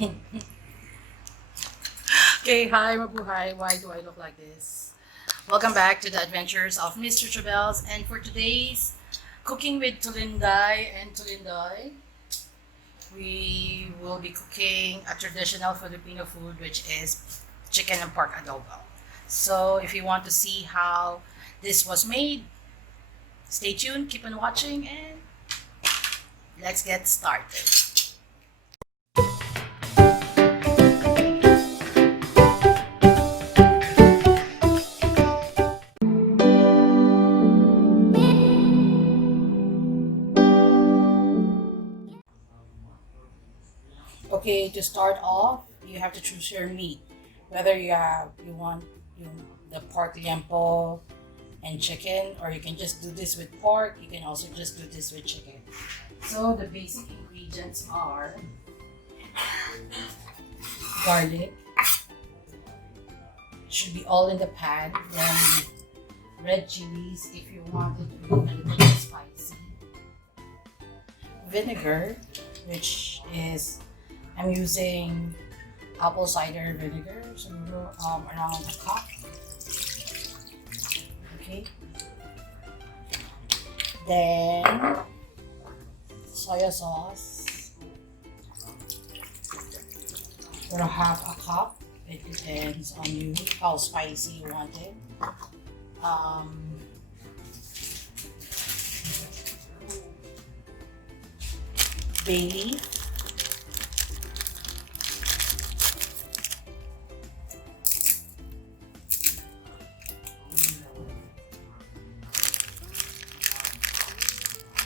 Okay, hi mabuhay. Why do I look like this? Welcome back to the Adventures of Miss Chuchubells, and for today's cooking with Tulinday and Tulindoy, we will be cooking a traditional Filipino food which is chicken and pork adobo. So if you want to see how this was made, stay tuned, keep on watching, and let's get started. Okay, to start off, you have to choose your meat. Whether you want the pork liempo and chicken, or you can just do this with pork. You can also just do this with chicken. So the basic ingredients are garlic. Should be all in the pan. Then red chilies if you want it to be a little bit spicy. Vinegar, which is I'm using apple cider vinegar, so around a cup. Okay. Then soy sauce, for a half a cup. It depends on you how spicy you want it. Bay leaf.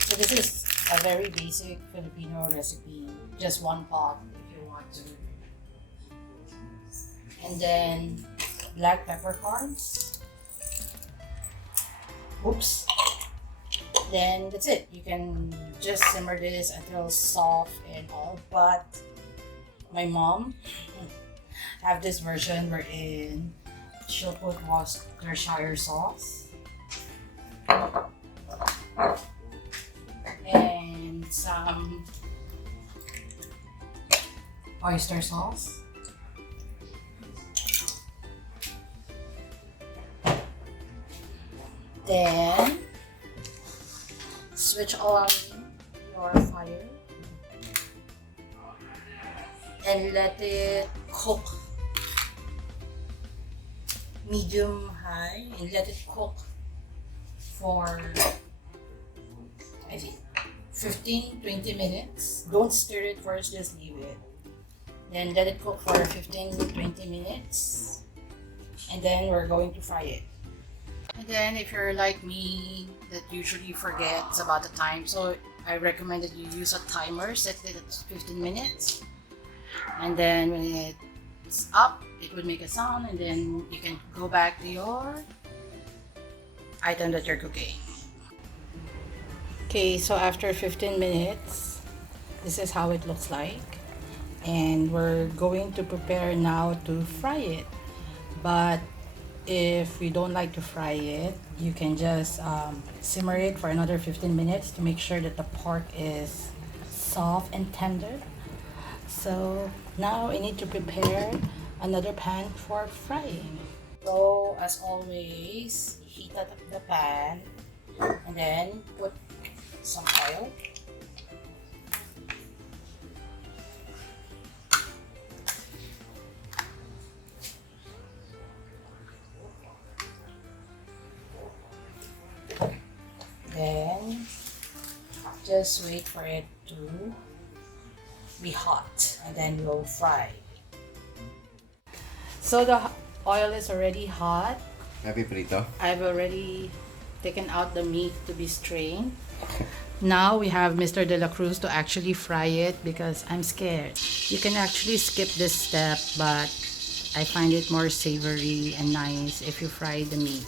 So this is a very basic Filipino recipe, just one pot if you want to. And then black peppercorns. Oops. Then that's it. You can just simmer this until soft and all. But my mom have this version wherein she'll put Worcestershire sauce and some oyster sauce. Then switch on your fire and let it cook medium high, and let it cook for I think 15-20 minutes. Don't stir it first, just leave it. Then let it cook for 15-20 minutes. And then we're going to fry it. And then if you're like me that usually forgets about the time, so I recommend that you use a timer, set it at 15 minutes. And then when it's up, it would make a sound, and then you can go back to your item that you're cooking. Okay, so after 15 minutes, this is how it looks like. And we're going to prepare now to fry it. But if you don't like to fry it, you can just simmer it for another 15 minutes to make sure that the pork is soft and tender. So now I need to prepare another pan for frying. So as always, heat up the pan and then put some oil. Then just wait for it to be hot and then we'll fry. So the oil is already hot. Happy prito. I've already taken out the meat to be strained. Now we have Mr. De La Cruz to actually fry it because I'm scared. You can actually skip this step, but I find it more savory and nice if you fry the meat.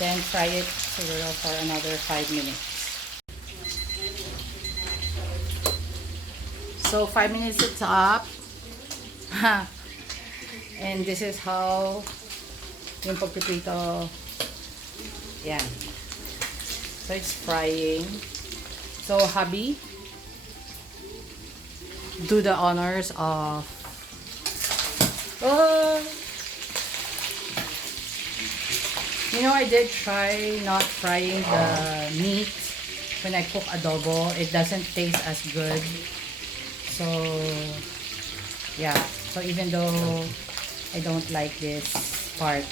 Then fry it for another 5 minutes. So 5 minutes it's up. And this is how yung pagpiprito. Yan. So it's frying. So hubby, do the honors of you know, I did try not frying the meat when I cook adobo. It doesn't taste as good. So yeah, so even though I don't like this part,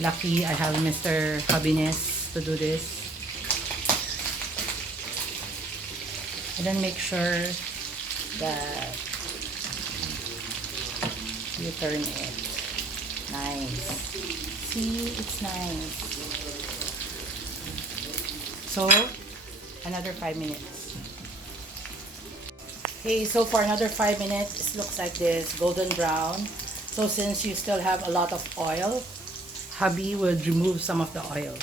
lucky I have Mr. Hubbiness to do this. And then make sure that you turn it. Nice. See, it's nice. So, another 5 minutes. Okay, so for another 5 minutes, it looks like this, golden brown. So since you still have a lot of oil, hubby will remove some of the oil.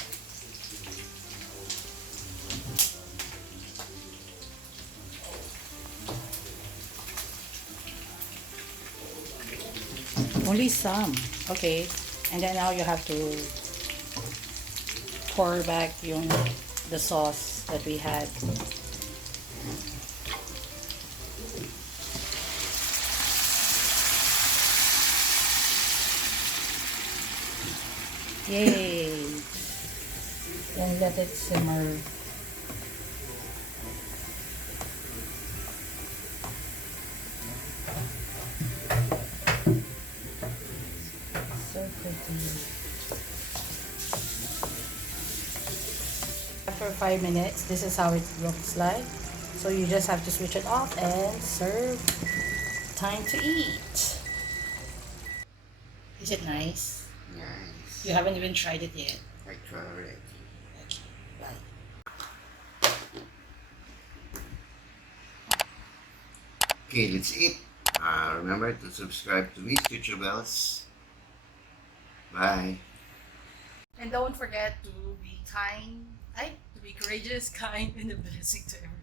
Only some. Okay. And then now you have to pour back the sauce that we had. Yay! Then let it simmer. So pretty. After 5 minutes, this is how it looks like. So you just have to switch it off and serve. Time to eat. Is it nice? Nice. You haven't even tried it yet. I tried already. Okay, bye. Okay, let's eat. Remember to subscribe to Miss Chuchubells. Bye. And don't forget to be kind, to be courageous, kind, and a blessing to everyone.